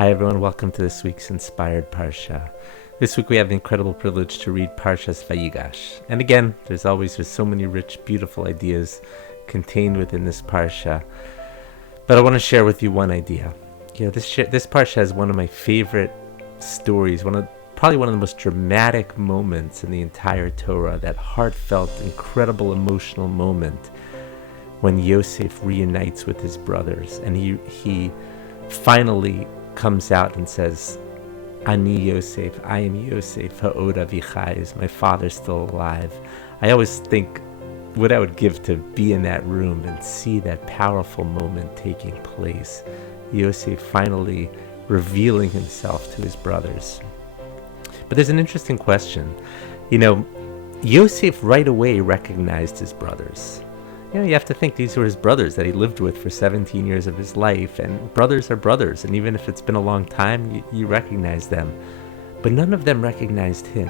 Hi everyone, welcome to this week's Inspired Parsha. This week we have the incredible privilege to read Parshas Vayigash. And again, there's so many rich, beautiful ideas contained within this Parsha. But I want to share with you one idea. This Parsha has one of my favorite stories, probably one of the most dramatic moments in the entire Torah, that heartfelt, incredible, emotional moment when Yosef reunites with his brothers. And he finally comes out and says, Ani Yosef, I am Yosef, ha'od avichai, my father's still alive. I always think what I would give to be in that room and see that powerful moment taking place. Yosef finally revealing himself to his brothers. But there's an interesting question. Yosef right away recognized his brothers. You have to think these were his brothers that he lived with for 17 years of his life, and brothers are brothers, and even if it's been a long time, you recognize them. But none of them recognized him.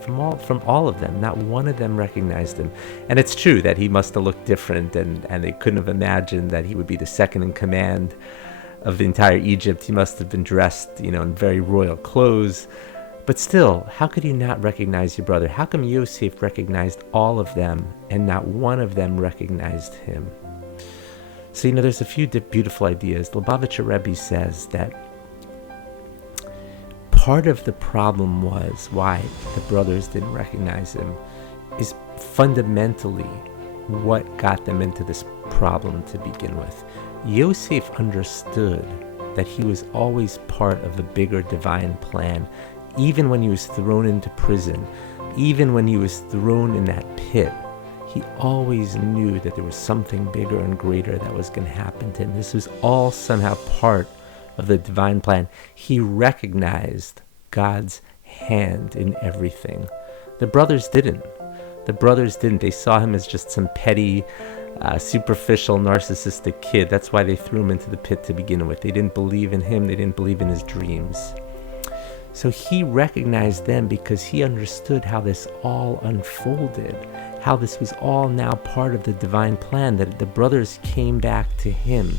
From all of them, not one of them recognized him. And it's true that he must have looked different, and they couldn't have imagined that he would be the second in command of the entire Egypt. He must have been dressed, in very royal clothes. But still, how could you not recognize your brother? How come Yosef recognized all of them and not one of them recognized him? So, there's a few beautiful ideas. The Lubavitcher Rebbe says that part of the problem was why the brothers didn't recognize him is fundamentally what got them into this problem to begin with. Yosef understood that he was always part of the bigger divine plan. Even when he was thrown into prison, even when he was thrown in that pit, he always knew that there was something bigger and greater that was going to happen to him. This was all somehow part of the divine plan. He recognized God's hand in everything. The brothers didn't. They saw him as just some petty, superficial, narcissistic kid. That's why they threw him into the pit to begin with. They didn't believe in him. They didn't believe in his dreams. So he recognized them because he understood how this all unfolded, how this was all now part of the divine plan, that the brothers came back to him,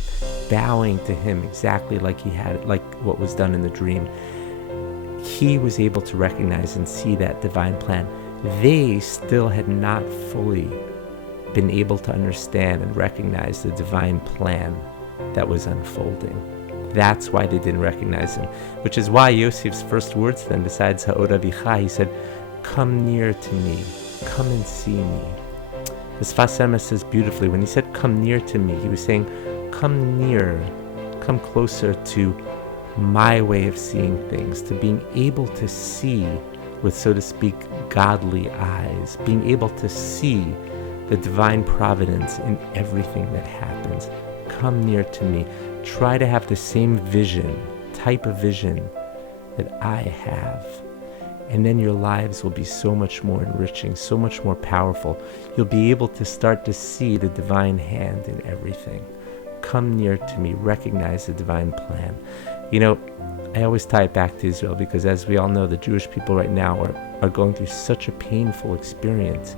bowing to him exactly like what was done in the dream. He was able to recognize and see that divine plan. They still had not fully been able to understand and recognize the divine plan that was unfolding. That's why they didn't recognize him, which is why Yosef's first words to them, besides ha'od avichai, he said, come near to me, come and see me. The Sfas Emes says beautifully, when he said come near to me, he was saying, come near, come closer to my way of seeing things, to being able to see with, so to speak, godly eyes, being able to see the divine providence in everything that happens. Come near to me. Try to have the same type of vision that I have. And then your lives will be so much more enriching, so much more powerful. You'll be able to start to see the divine hand in everything. Come near to me, recognize the divine plan. I always tie it back to Israel because, as we all know, the Jewish people right now are going through such a painful experience.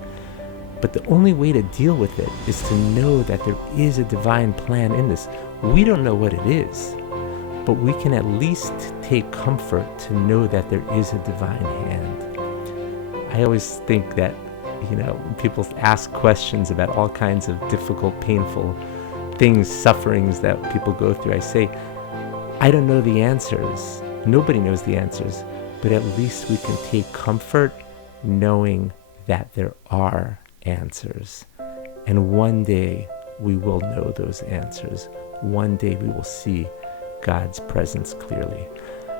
But the only way to deal with it is to know that there is a divine plan in this. We don't know what it is, but we can at least take comfort to know that there is a divine hand. I always think that, when people ask questions about all kinds of difficult, painful things, sufferings that people go through, I say, I don't know the answers. Nobody knows the answers, but at least we can take comfort knowing that there are answers. And one day we will know those answers. One day we will see God's presence clearly.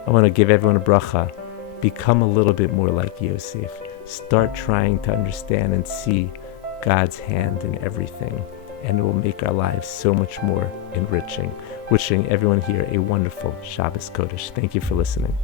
I want to give everyone a bracha. Become a little bit more like Yosef. Start trying to understand and see God's hand in everything, and it will make our lives so much more enriching. Wishing everyone here a wonderful Shabbos Kodesh. Thank you for listening.